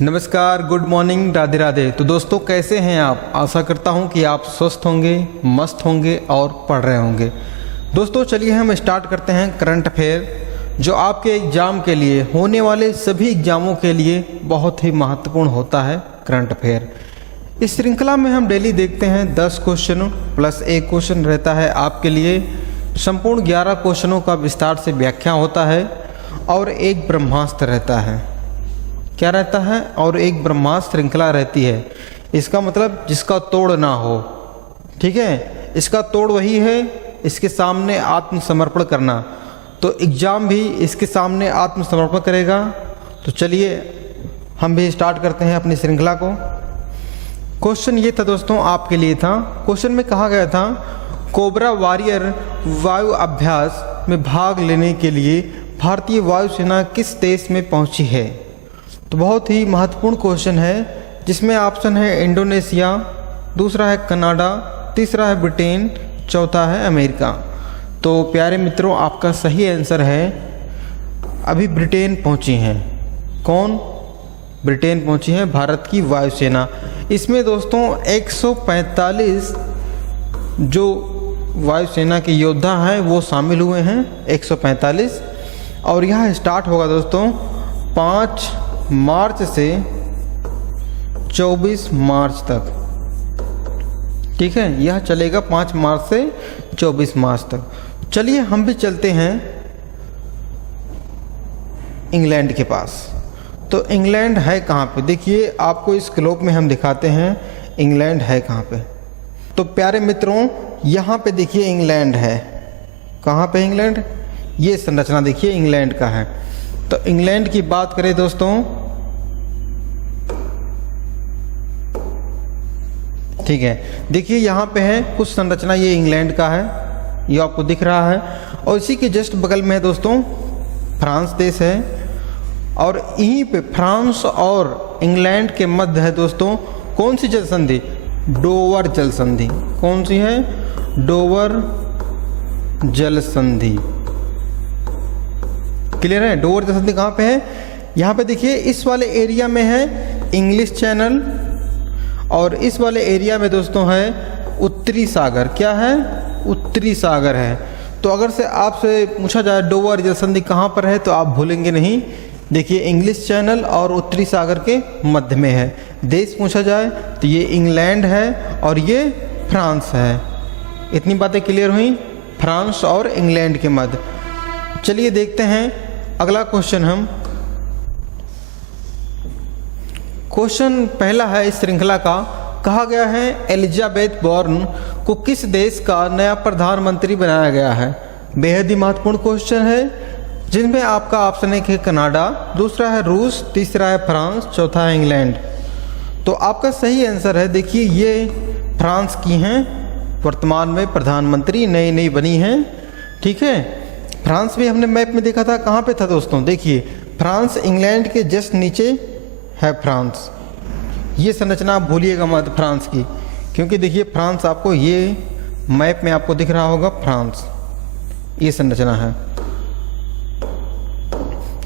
नमस्कार, good morning, Radhe Radhe. तो दोस्तों कैसे हैं आप? आशा करता हूं कि आप स्वस्थ होंगे, मस्त होंगे और पढ़ रहे होंगे। दोस्तों चलिए हम स्टार्ट करते हैं करंट अफेयर, जो आपके एग्ज़ाम के लिए, होने वाले सभी एग्ज़ामों के लिए बहुत ही महत्वपूर्ण होता है करंट अफेयर। इस श्रृंखला में हम डेली देखते हैं 10 क्वेश्चन प्लस एक क्वेश्चन रहता है आपके लिए। संपूर्ण 11 क्वेश्चनों का विस्तार से व्याख्या होता है और एक ब्रह्मास्त्र रहता है। क्या रहता है? और एक ब्रह्मास्त्र श्रृंखला रहती है। इसका मतलब जिसका तोड़ ना हो, ठीक है। इसका तोड़ वही है, इसके सामने आत्मसमर्पण करना। तो एग्ज़ाम भी इसके सामने आत्मसमर्पण करेगा। तो चलिए हम भी स्टार्ट करते हैं अपनी श्रृंखला को। क्वेश्चन ये था दोस्तों, आपके लिए था। क्वेश्चन में कहा गया था कोबरा वॉरियर वायु अभ्यास में भाग लेने के लिए भारतीय वायुसेना किस देश में पहुंची है? तो बहुत ही महत्वपूर्ण क्वेश्चन है, जिसमें ऑप्शन है इंडोनेशिया, दूसरा है कनाडा, तीसरा है ब्रिटेन, चौथा है अमेरिका। तो प्यारे मित्रों, आपका सही आंसर है अभी ब्रिटेन पहुंची हैं। कौन? ब्रिटेन पहुंची है भारत की वायुसेना। इसमें दोस्तों 145 जो वायुसेना के योद्धा हैं वो शामिल हुए हैं, 145। और यह स्टार्ट होगा दोस्तों 5 मार्च से 24 मार्च तक, ठीक है। यह चलेगा 5 मार्च से 24 मार्च तक। चलिए हम भी चलते हैं इंग्लैंड के पास। तो इंग्लैंड है कहाँ पे? देखिए आपको इस ग्लोब में हम दिखाते हैं इंग्लैंड है कहाँ पे। तो प्यारे मित्रों, यहाँ पे देखिए इंग्लैंड है। कहाँ पे इंग्लैंड? ये संरचना देखिए इंग्लैंड का है। तो इंग्लैंड की बात करें दोस्तों, ठीक है, देखिए यहाँ पे है कुछ संरचना, ये इंग्लैंड का है, ये आपको दिख रहा है। और इसी के जस्ट बगल में है दोस्तों फ्रांस देश है। और यहीं पे फ्रांस और इंग्लैंड के मध्य है दोस्तों कौन सी जल संधि? डोवर जल संधि। कौन सी है? डोवर जल संधि। क्लियर है? डोवर जल संधि कहाँ पे है? यहाँ पे देखिए इस वाले एरिया में है इंग्लिश चैनल, और इस वाले एरिया में दोस्तों है उत्तरी सागर। क्या है? उत्तरी सागर है। तो अगर से आपसे पूछा जाए डोवर जल संधि कहाँ पर है, तो आप भूलेंगे नहीं। देखिए इंग्लिश चैनल और उत्तरी सागर के मध्य में है। देश पूछा जाए तो ये इंग्लैंड है और ये फ्रांस है। इतनी बातें क्लियर हुई, फ्रांस और इंग्लैंड के मध्य। चलिए देखते हैं अगला क्वेश्चन। हम क्वेश्चन पहला है इस श्रृंखला का, कहा गया है एलिजाबेथ बोर्न को किस देश का नया प्रधानमंत्री बनाया गया है? बेहद ही महत्वपूर्ण क्वेश्चन है, जिनमें आपका ऑप्शन एक है कनाडा, दूसरा है रूस, तीसरा है फ्रांस, चौथा है इंग्लैंड। तो आपका सही आंसर है, देखिए ये फ्रांस की हैं, वर्तमान में प्रधानमंत्री नई नई बनी हैं, ठीक है। फ्रांस भी हमने मैप में देखा था, कहाँ पे था दोस्तों? देखिए फ्रांस इंग्लैंड के जस्ट नीचे है फ्रांस। ये संरचना आप भूलिएगा मत फ्रांस की, क्योंकि देखिए फ्रांस आपको ये मैप में आपको दिख रहा होगा, फ्रांस ये संरचना है,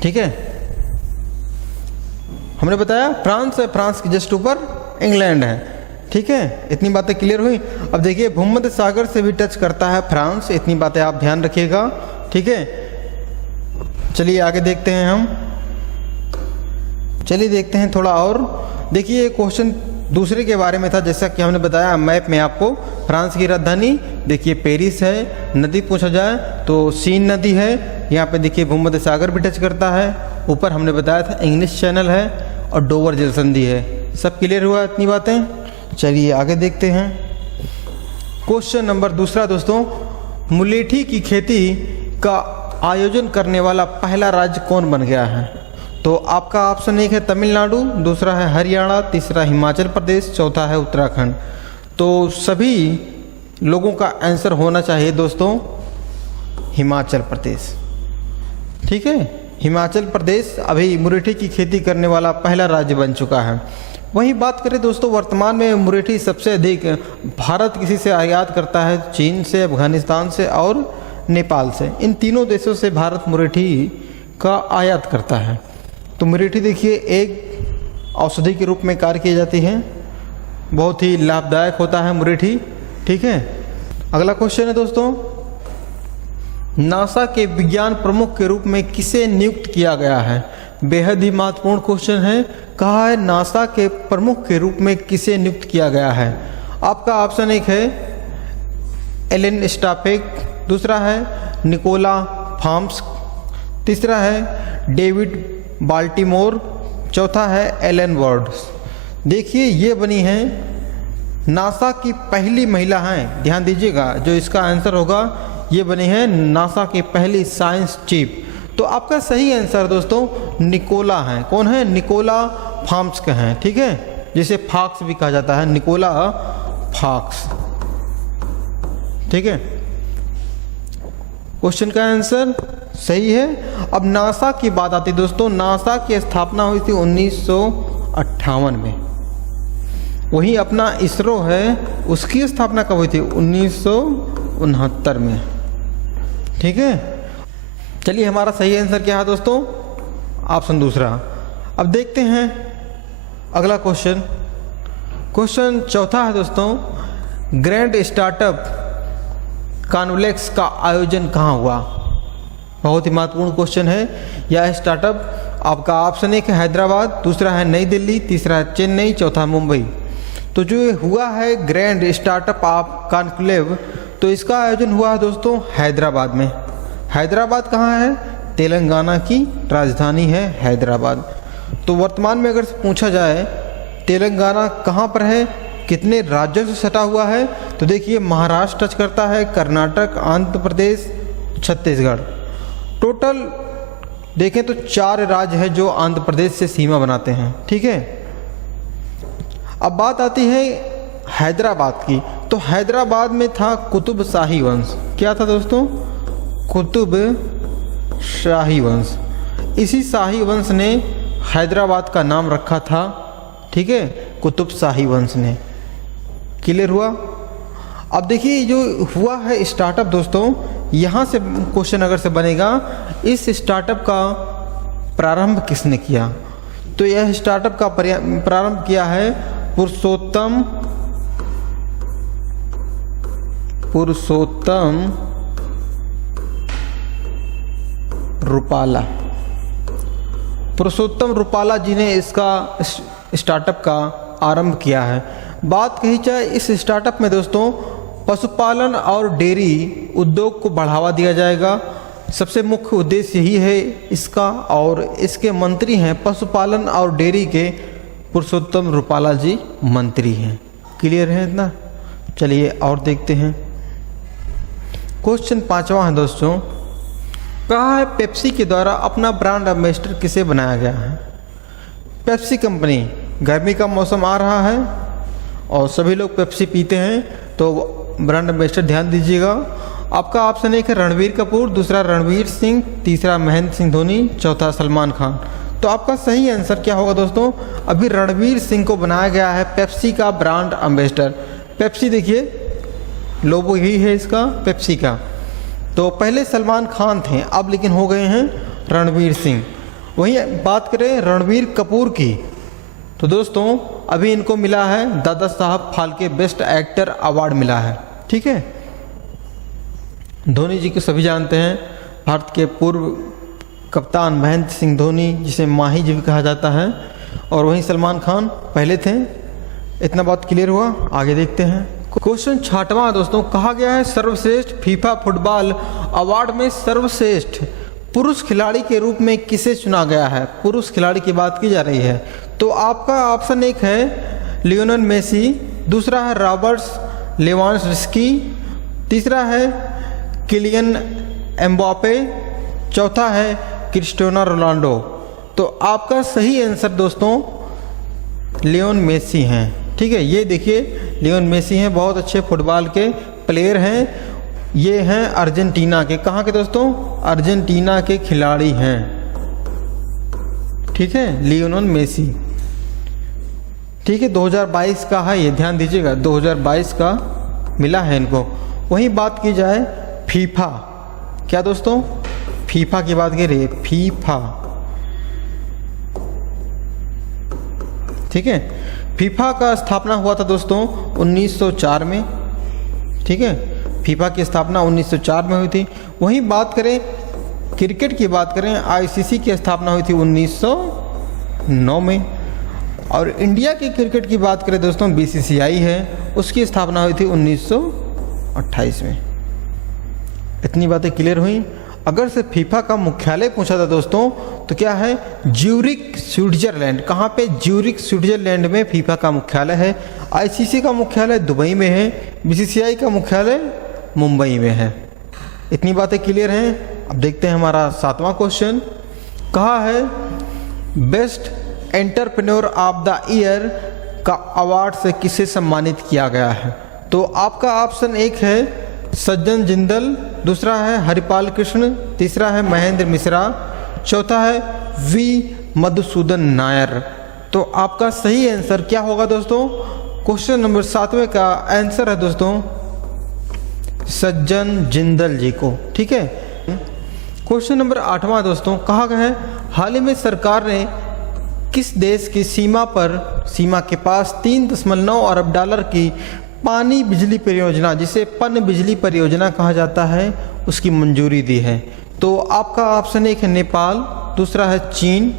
ठीक है। हमने बताया फ्रांस है, फ्रांस के जस्ट ऊपर इंग्लैंड है, ठीक है। इतनी बातें क्लियर हुई। अब देखिए भूमध्य सागर से भी टच करता है फ्रांस, इतनी बातें आप ध्यान रखिएगा, ठीक है। चलिए आगे देखते हैं हम। चलिए देखते हैं थोड़ा और। देखिए ये क्वेश्चन दूसरे के बारे में था, जैसा कि हमने बताया मैप में आपको। फ्रांस की राजधानी देखिए पेरिस है। नदी पूछा जाए तो सीन नदी है। यहाँ पे देखिए भूमध्य सागर भी टच करता है। ऊपर हमने बताया था इंग्लिश चैनल है और डोवर जल संधि है। सब क्लियर हुआ इतनी बातें? चलिए आगे देखते हैं। क्वेश्चन नंबर दूसरा दोस्तों, मुलेठी की खेती का आयोजन करने वाला पहला राज्य कौन बन गया है? तो आपका ऑप्शन एक है तमिलनाडु, दूसरा है हरियाणा, तीसरा हिमाचल प्रदेश, चौथा है उत्तराखंड। तो सभी लोगों का आंसर होना चाहिए दोस्तों हिमाचल प्रदेश, ठीक है। हिमाचल प्रदेश अभी मुलेठी की खेती करने वाला पहला राज्य बन चुका है। वहीं बात करें दोस्तों, वर्तमान में मुलेठी सबसे अधिक भारत किसी से आयात करता है? चीन से, अफगानिस्तान से और नेपाल से। इन तीनों देशों से भारत मुलेठी का आयात करता है। तो मुलेठी देखिए एक औषधि के रूप में कार्य की जाती है, बहुत ही लाभदायक होता है मुरेठी। ठीक है, अगला क्वेश्चन है दोस्तों, नासा के विज्ञान प्रमुख के रूप में किसे नियुक्त किया गया है? बेहद ही महत्वपूर्ण क्वेश्चन है। कहा है नासा के प्रमुख के रूप में किसे नियुक्त किया गया है? आपका ऑप्शन एक है एलन स्टाफेक, दूसरा है निकोला फार्म्स, तीसरा है डेविड बाल्टीमोर, चौथा है एलन वर्ड्स। देखिए ये बनी है नासा की पहली महिला हैं, ध्यान दीजिएगा, जो इसका आंसर होगा ये बनी है नासा की पहली साइंस चीफ। तो आपका सही आंसर दोस्तों निकोला है। कौन है? निकोला फार्म्स के हैं। ठीक है, जिसे फॉक्स भी कहा जाता है, निकोला फॉक्स। ठीक है, क्वेश्चन का आंसर सही है। अब नासा की बात आती है दोस्तों, नासा की स्थापना हुई थी 1958 में। वही अपना इसरो है, उसकी स्थापना कब हुई थी? 1969 में। ठीक है, चलिए हमारा सही आंसर क्या है दोस्तों? ऑप्शन दूसरा। अब देखते हैं अगला क्वेश्चन। क्वेश्चन चौथा है दोस्तों, ग्रैंड स्टार्टअप कॉन्फ्लेक्स का आयोजन कहाँ हुआ? बहुत ही महत्वपूर्ण क्वेश्चन है। यह स्टार्टअप आपका ऑप्शन एक है हैदराबाद, दूसरा है नई दिल्ली, तीसरा है चेन्नई, चौथा मुंबई। तो जो ये हुआ है ग्रैंड स्टार्टअप ऑफ कॉन्क्लेव, तो इसका आयोजन हुआ है दोस्तों हैदराबाद में। हैदराबाद कहाँ है? तेलंगाना की राजधानी है हैदराबाद। तो वर्तमान में अगर पूछा जाए तेलंगाना कहाँ पर है, कितने राज्यों से सटा हुआ है, तो देखिए महाराष्ट्र टच करता है, कर्नाटक, आंध्र प्रदेश, छत्तीसगढ़। टोटल देखें तो 4 राज्य है जो आंध्र प्रदेश से सीमा बनाते हैं। ठीक है, अब बात आती है हैदराबाद की। तो हैदराबाद में था कुतुब शाही वंश। क्या था दोस्तों? कुतुब शाही वंश। इसी शाही वंश ने हैदराबाद का नाम रखा था। ठीक है, कुतुब शाही वंश ने। क्लियर हुआ? अब देखिए जो हुआ है स्टार्टअप दोस्तों, यहाँ से क्वेश्चन अगर से बनेगा, इस स्टार्टअप का प्रारंभ किसने किया? तो यह स्टार्टअप का प्रारंभ किया है पुरुषोत्तम रूपाला। पुरुषोत्तम रूपाला जी ने इसका स्टार्टअप का आरंभ किया है। बात कही जाए इस स्टार्टअप में दोस्तों, पशुपालन और डेयरी उद्योग को बढ़ावा दिया जाएगा। सबसे मुख्य उद्देश्य यही है इसका, और इसके मंत्री हैं पशुपालन और डेयरी के पुरुषोत्तम रूपाला जी मंत्री हैं। क्लियर है इतना? चलिए और देखते हैं। क्वेश्चन 5वां है दोस्तों, कहा है पेप्सी के द्वारा अपना ब्रांड एम्बेसडर किसे बनाया गया है? पेप्सी कंपनी, गर्मी का मौसम आ रहा है और सभी लोग पेप्सी पीते हैं, तो ब्रांड एम्बेसडर ध्यान दीजिएगा। आपका ऑप्शन एक है रणबीर कपूर, दूसरा रणवीर सिंह, तीसरा महेंद्र सिंह धोनी, चौथा सलमान खान। तो आपका सही आंसर क्या होगा दोस्तों? अभी रणवीर सिंह को बनाया गया है पेप्सी का ब्रांड एम्बेसडर। पेप्सी देखिए लोगो यही है इसका, पेप्सी का। तो पहले सलमान खान थे, अब लेकिन हो गए हैं रणवीर सिंह। वहीं बात करें रणबीर कपूर की, तो दोस्तों अभी इनको मिला है Dada Saheb Phalke best actor award मिला है। ठीक है, धोनी जी को सभी जानते हैं, भारत के पूर्व कप्तान महेंद्र सिंह धोनी, जिसे माही जी भी कहा जाता है, और वहीं सलमान खान पहले थे। इतना बात क्लियर हुआ, आगे देखते हैं। क्वेश्चन 6वां दोस्तों, कहा गया है सर्वश्रेष्ठ फीफा फुटबॉल अवार्ड में सर्वश्रेष्ठ पुरुष खिलाड़ी के रूप में किसे चुना गया है? पुरुष खिलाड़ी की बात की जा रही है। तो आपका ऑप्शन एक है लियोनेल मेसी, दूसरा है रॉबर्ट लेवांडोव्स्की, तीसरा है किलियन एम्बापे, चौथा है क्रिस्टियानो रोनाल्डो। तो आपका सही आंसर दोस्तों लियोन मेसी हैं। ठीक है, ये देखिए लियोन मेसी हैं, बहुत अच्छे फुटबॉल के प्लेयर हैं। ये हैं अर्जेंटीना के, कहाँ के दोस्तों? अर्जेंटीना के खिलाड़ी हैं। ठीक है, लियोनेल मेसी। ठीक है, 2022 का है ये, ध्यान दीजिएगा, 2022 का मिला है इनको। वहीं बात की जाए फीफा, क्या दोस्तों? फीफा की बात की रही है, फीफा ठीक है। फीफा का स्थापना हुआ था दोस्तों 1904 में, ठीक है। फीफा की स्थापना 1904 में हुई थी। वहीं बात करें क्रिकेट की बात करें, आईसीसी की स्थापना हुई थी 1909 में। और इंडिया की क्रिकेट की बात करें दोस्तों, बीसीसीआई है, उसकी स्थापना हुई थी 1928 में। इतनी बातें क्लियर हुई। अगर से फीफा का मुख्यालय पूछा था दोस्तों तो क्या है, ज्यूरिक स्विट्जरलैंड। कहाँ पे? ज्यूरिक स्विट्जरलैंड में फीफा का मुख्यालय है। आईसीसी का मुख्यालय दुबई में है, बीसीसीआई का मुख्यालय मुंबई में है। इतनी बातें क्लियर हैं। अब देखते हैं हमारा 7वां क्वेश्चन। कहा है best entrepreneur of the year का अवार्ड से किसे सम्मानित किया गया है? तो आपका ऑप्शन एक है सज्जन जिंदल, दूसरा है हरिपाल कृष्ण, तीसरा है महेंद्र मिश्रा, चौथा है वी मधुसूदन नायर। तो आपका सही आंसर क्या होगा दोस्तों? क्वेश्चन नंबर 7वें का आंसर है दोस्तों सज्जन जिंदल जी को, ठीक है। क्वेश्चन नंबर 8वां दोस्तों, कहा गया है हाल ही में सरकार ने किस देश की सीमा के पास 3.9 अरब डॉलर की पानी बिजली परियोजना, जिसे पन बिजली परियोजना कहा जाता है, उसकी मंजूरी दी है? तो आपका ऑप्शन एक है नेपाल, दूसरा है चीन,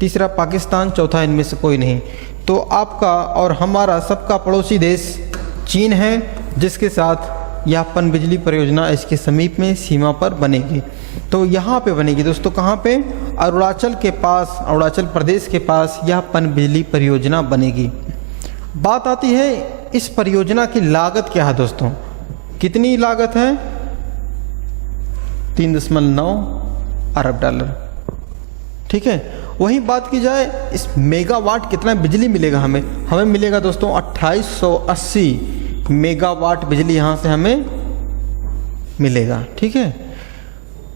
तीसरा पाकिस्तान, चौथा इनमें से कोई नहीं। तो आपका और हमारा सबका पड़ोसी देश चीन है, जिसके साथ यह पन बिजली परियोजना इसके समीप में सीमा पर बनेगी। तो यहाँ पे बनेगी दोस्तों, कहाँ पे? अरुणाचल के पास, अरुणाचल प्रदेश के पास यह पन बिजली परियोजना बनेगी। बात आती है इस परियोजना की लागत क्या है दोस्तों? कितनी लागत है? 3.9 अरब डॉलर, ठीक है। वहीं बात की जाए इस मेगावाट कितना बिजली मिलेगा हमें मिलेगा दोस्तों 2880 मेगावाट बिजली यहाँ से हमें मिलेगा, ठीक है।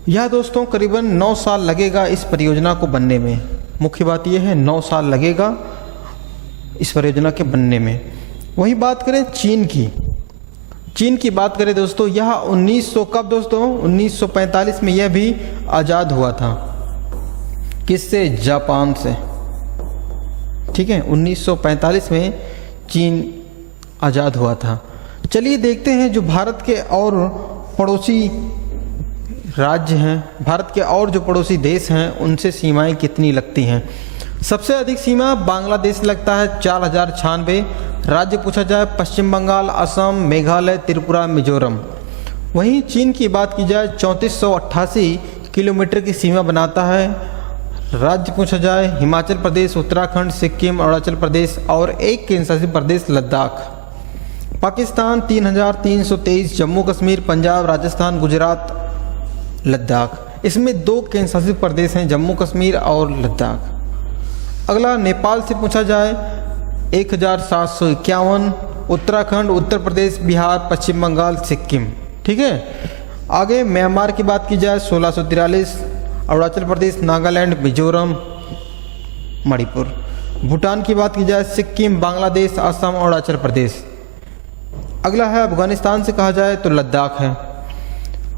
यह दोस्तों करीबन 9 साल लगेगा इस परियोजना को बनने में। मुख्य बात यह है 9 साल लगेगा इस परियोजना के बनने में। वही बात करें चीन की बात करें दोस्तों, यह 1900 कब दोस्तों? 1945 में यह भी आज़ाद हुआ था। किससे? जापान से, ठीक है। 1945 में चीन आज़ाद हुआ था। चलिए देखते हैं जो भारत के और पड़ोसी राज्य हैं, भारत के और जो पड़ोसी देश हैं, उनसे सीमाएं कितनी लगती हैं। सबसे अधिक सीमा बांग्लादेश लगता है 4096। राज्य पूछा जाए पश्चिम बंगाल, असम, मेघालय, त्रिपुरा, मिजोरम। वहीं चीन की बात की जाए 3488 किलोमीटर की सीमा बनाता है। राज्य पूछा जाए हिमाचल प्रदेश, उत्तराखंड, सिक्किम, अरुणाचल प्रदेश और एक केंद्र शासित प्रदेश लद्दाख। पाकिस्तान 3323, जम्मू कश्मीर, पंजाब, राजस्थान, गुजरात, लद्दाख। इसमें 2 केंद्र शासित प्रदेश हैं, जम्मू कश्मीर और लद्दाख। अगला नेपाल से पूछा जाए 1751, उत्तराखंड, उत्तर प्रदेश, बिहार, पश्चिम बंगाल, सिक्किम, ठीक है। आगे म्यांमार की बात की जाए 1643, अरुणाचल प्रदेश, नागालैंड, मिजोरम, मणिपुर। भूटान की बात की जाए सिक्किम, बांग्लादेश, असम, अरुणाचल प्रदेश। अगला है अफगानिस्तान से कहा जाए तो लद्दाख है।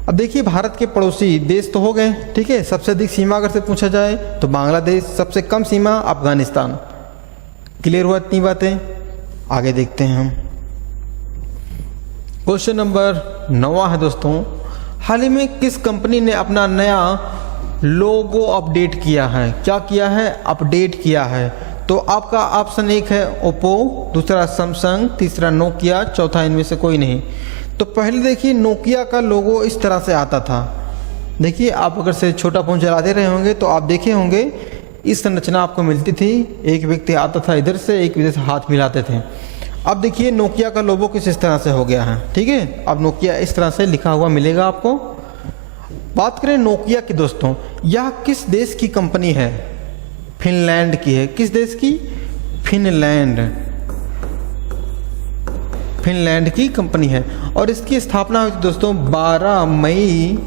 अब देखिए भारत के पड़ोसी देश तो हो गए, ठीक है। सबसे अधिक सीमा अगर से पूछा जाए तो बांग्लादेश, सबसे कम सीमा अफगानिस्तान। क्लियर हुआ इतनी बातें? आगे देखते हैं हम। क्वेश्चन नंबर 9 है दोस्तों, हाल ही में किस कंपनी ने अपना नया लोगो अपडेट किया है? क्या किया है? अपडेट किया है। तो आपका ऑप्शन एक है ओप्पो, दूसरा सैमसंग, तीसरा नोकिया, चौथा इनमें से कोई नहीं। तो पहले देखिए नोकिया का लोगो इस तरह से आता था। देखिए आप अगर से छोटा फ़ोन चलाते रहे होंगे तो आप देखे होंगे इस संरचना आपको मिलती थी। एक व्यक्ति आता था इधर से, एक इधर से हाथ मिलाते थे। अब देखिए नोकिया का लोगो कुछ इस तरह से हो गया है, ठीक है। अब नोकिया इस तरह से लिखा हुआ मिलेगा आपको। बात करें नोकिया की दोस्तों, यह किस देश की कंपनी है? फिनलैंड की है। किस देश की? फिनलैंड की कंपनी है। और इसकी स्थापना हुई थी दोस्तों 12 मई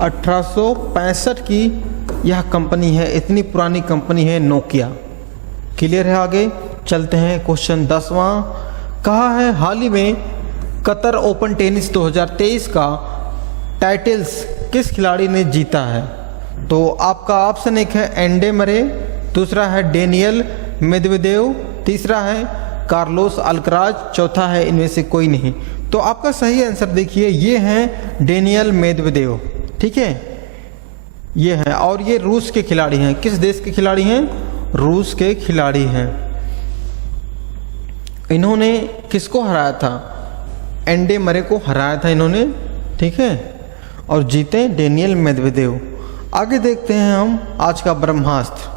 1865 की यह कंपनी है। इतनी पुरानी कंपनी है नोकिया। क्लियर है? आगे चलते हैं। क्वेश्चन 10वां, कहा है हाल ही में कतर ओपन टेनिस 2023 का टाइटल्स किस खिलाड़ी ने जीता है? तो आपका ऑप्शन एक है एंडे मरे, दूसरा है डेनियल मेदवेदेव, तीसरा है कार्लोस अल्कराज, चौथा है इनमें से कोई नहीं। तो आपका सही आंसर देखिए ये हैं डेनियल मेदवेदेव, ठीक है, ये हैं। और ये रूस के खिलाड़ी हैं। किस देश के खिलाड़ी हैं? रूस के खिलाड़ी हैं। इन्होंने किसको हराया था? एंडे मरे को हराया था इन्होंने, ठीक है, और जीते डेनियल मेदवेदेव। आगे देखते हैं हम आज का ब्रह्मास्त्र।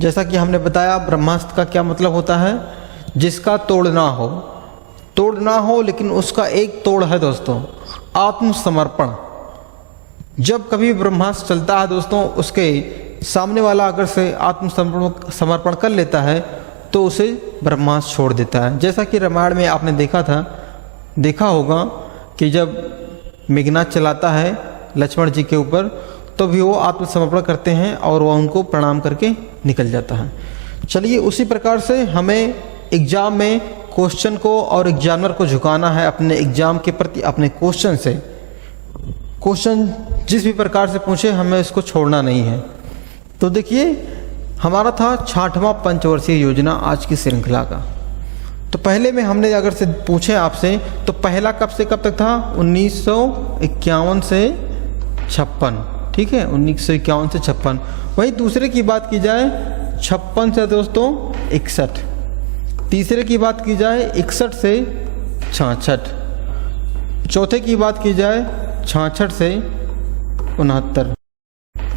जैसा कि हमने बताया ब्रह्मास्त्र का क्या मतलब होता है? जिसका तोड़ ना हो, तोड़ ना हो लेकिन उसका एक तोड़ है दोस्तों, आत्मसमर्पण। जब कभी ब्रह्मास्त्र चलता है दोस्तों, उसके सामने वाला अगर से आत्मसमर्पण कर लेता है तो उसे ब्रह्मास्त्र छोड़ देता है। जैसा कि रामायण में आपने देखा होगा कि जब मेघनाद चलाता है लक्ष्मण जी के ऊपर, तो भी वो आत्मसमर्पण करते हैं और वह उनको प्रणाम करके निकल जाता है। चलिए, उसी प्रकार से हमें एग्जाम में क्वेश्चन को और एग्जामिनर को झुकाना है अपने एग्जाम के प्रति, अपने क्वेश्चन से। क्वेश्चन जिस भी प्रकार से पूछे हमें इसको छोड़ना नहीं है। तो देखिए, हमारा था 66वां पंचवर्षीय योजना आज की श्रृंखला का। तो पहले में हमने अगर से पूछे आपसे तो पहला कब से कब तक था? 1951 से 56, ठीक है, 1951 से 56। वहीं दूसरे की बात की जाए 56 से दोस्तों 61, तीसरे की बात की जाए 61 से 66, चौथे की बात की जाए 66 से 69।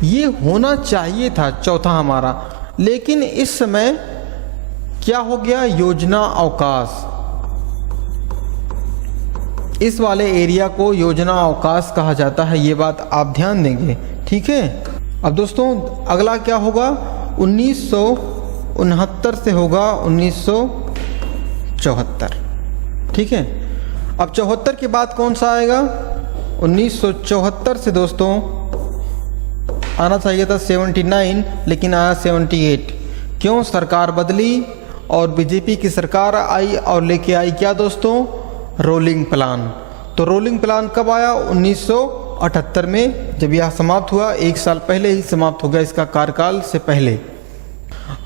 ये होना चाहिए था चौथा हमारा, लेकिन इस समय क्या हो गया? योजना अवकाश। इस वाले एरिया को योजना अवकाश कहा जाता है, ये बात आप ध्यान देंगे, ठीक है। अब दोस्तों अगला क्या होगा? 1969 से होगा 1974, ठीक है। अब 74 के बाद कौन सा आएगा? 1974 से दोस्तों आना चाहिए था 79, लेकिन आया 78। क्यों? सरकार बदली और बीजेपी की सरकार आई और लेके आई क्या दोस्तों? Rolling plan. तो रोलिंग प्लान कब आया? 1978 में, जब यह समाप्त हुआ। एक साल पहले ही समाप्त हो गया, इसका कार्यकाल से पहले।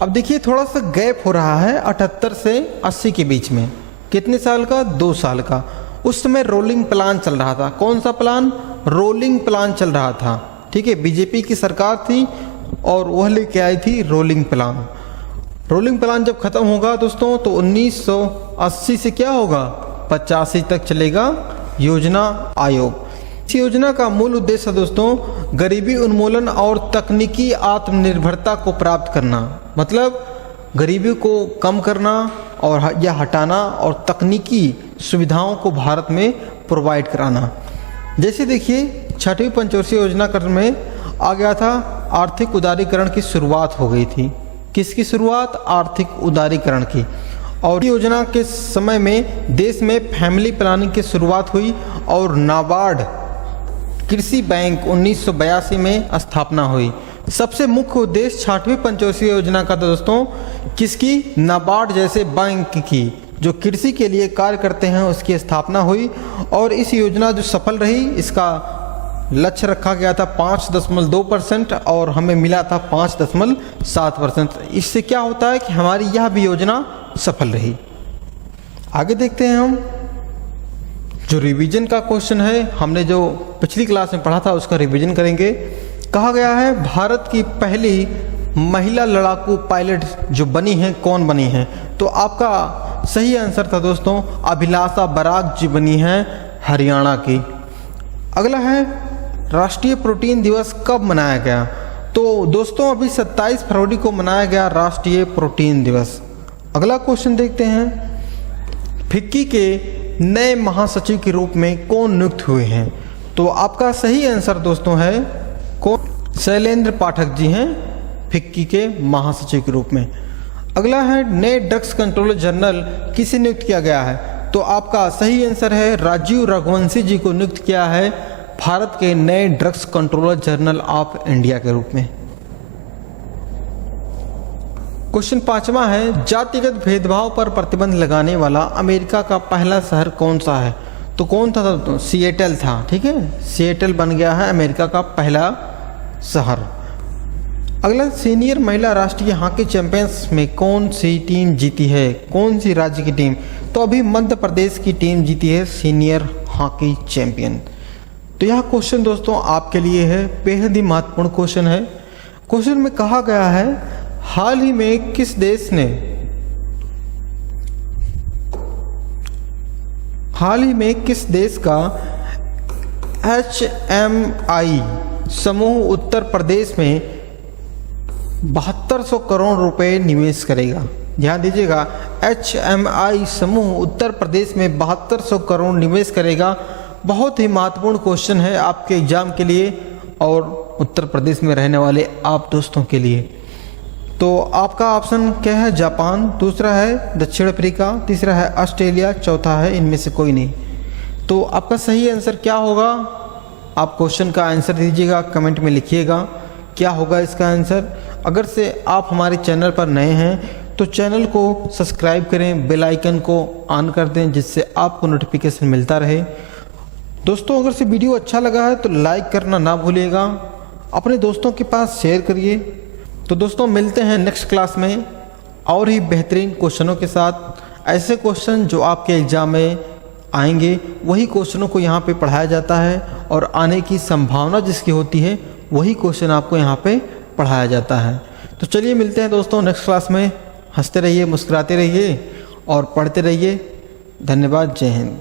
अब देखिए थोड़ा सा गैप हो रहा है 78 से 80 के बीच में। कितने साल का? 2 साल का। उस समय रोलिंग प्लान चल रहा था। कौन सा प्लान? रोलिंग प्लान चल रहा था, ठीक है। बीजेपी की सरकार थी और वह लेके आई थी रोलिंग प्लान। रोलिंग प्लान जब खत्म होगा दोस्तों तो 1980 से क्या होगा? 85 तक चलेगा योजना आयोग। इस योजना का मूल उद्देश्य दोस्तों गरीबी उन्मूलन और तकनीकी आत्मनिर्भरता को प्राप्त करना, मतलब गरीबी को कम करना और या हटाना और तकनीकी सुविधाओं को भारत में प्रोवाइड कराना। जैसे देखिए 6वीं पंचवर्षीय योजना क्रम में आ गया था, आर्थिक उदारीकरण की शुरुआत हो गई थी। किसकी शुरुआत? आर्थिक उदारीकरण की। और योजना के समय में देश में फैमिली प्लानिंग की शुरुआत हुई और नाबार्ड कृषि बैंक 1982 में स्थापना हुई। सबसे मुख्य उद्देश्य 6वीं पंचवर्षीय योजना का दोस्तों किसकी? नाबार्ड जैसे बैंक की, जो कृषि के लिए कार्य करते हैं, उसकी स्थापना हुई। और इस योजना जो सफल रही, इसका लक्ष्य रखा गया था 5.2% और हमें मिला था 5.7%। इससे क्या होता है कि हमारी यह भी योजना सफल रही। आगे देखते हैं हम जो रिवीजन का क्वेश्चन है, हमने जो पिछली क्लास में पढ़ा था उसका रिवीजन करेंगे। कहा गया है भारत की पहली महिला लड़ाकू पायलट जो बनी हैं, कौन बनी हैं? तो आपका सही आंसर था दोस्तों अभिलाषा बराक जी बनी हैं, हरियाणा की। अगला है राष्ट्रीय प्रोटीन दिवस कब मनाया गया? तो दोस्तों अभी 27 फरवरी को मनाया गया राष्ट्रीय प्रोटीन दिवस। अगला क्वेश्चन देखते हैं, फिक्की के नए महासचिव के रूप में कौन नियुक्त हुए हैं? तो आपका सही आंसर दोस्तों है कौन? शैलेंद्र पाठक जी हैं फिक्की के महासचिव के रूप में। अगला है नए ड्रग्स कंट्रोलर जनरल किसे नियुक्त किया गया है? तो आपका सही आंसर है राजीव रघुवंशी जी को नियुक्त किया है भारत के नए drugs controller general of India के रूप में। क्वेश्चन 5वां है जातिगत भेदभाव पर प्रतिबंध लगाने वाला अमेरिका का पहला शहर कौन सा है? तो कौन था? तो सिएटल था, ठीक है। सिएटल बन गया है अमेरिका का पहला शहर। अगला, सीनियर महिला राष्ट्रीय हॉकी चैंपियंस में कौन सी टीम जीती है, कौन सी राज्य की टीम? तो अभी मध्य प्रदेश की टीम जीती है सीनियर हॉकी चैंपियन। तो यह क्वेश्चन दोस्तों आपके लिए है, बेहद ही महत्वपूर्ण क्वेश्चन है। क्वेश्चन में कहा गया है, हाल ही में किस देश का HMI समूह उत्तर प्रदेश में 7200 करोड़ रुपए निवेश करेगा? ध्यान दीजिएगा, HMI समूह उत्तर प्रदेश में 7200 करोड़ निवेश करेगा। बहुत ही महत्वपूर्ण क्वेश्चन है आपके एग्जाम के लिए और उत्तर प्रदेश में रहने वाले आप दोस्तों के लिए। तो आपका ऑप्शन क्या है? जापान, दूसरा है दक्षिण अफ्रीका, तीसरा है ऑस्ट्रेलिया, चौथा है इनमें से कोई नहीं। तो आपका सही आंसर क्या होगा? आप क्वेश्चन का आंसर दीजिएगा, कमेंट में लिखिएगा क्या होगा इसका आंसर। अगर से आप हमारे चैनल पर नए हैं तो चैनल को सब्सक्राइब करें, बेल आइकन को ऑन कर दें जिससे आपको नोटिफिकेशन मिलता रहे। दोस्तों, अगर से वीडियो अच्छा लगा है तो लाइक करना ना भूलिएगा, अपने दोस्तों के पास शेयर करिए। तो दोस्तों, मिलते हैं नेक्स्ट क्लास में और ही बेहतरीन क्वेश्चनों के साथ। ऐसे क्वेश्चन जो आपके एग्जाम में आएंगे वही क्वेश्चनों को यहाँ पे पढ़ाया जाता है और आने की संभावना जिसकी होती है वही क्वेश्चन आपको यहाँ पे पढ़ाया जाता है। तो चलिए मिलते हैं दोस्तों नेक्स्ट क्लास में। हंसते रहिए, मुस्कुराते रहिए और पढ़ते रहिए। धन्यवाद। जय हिंद।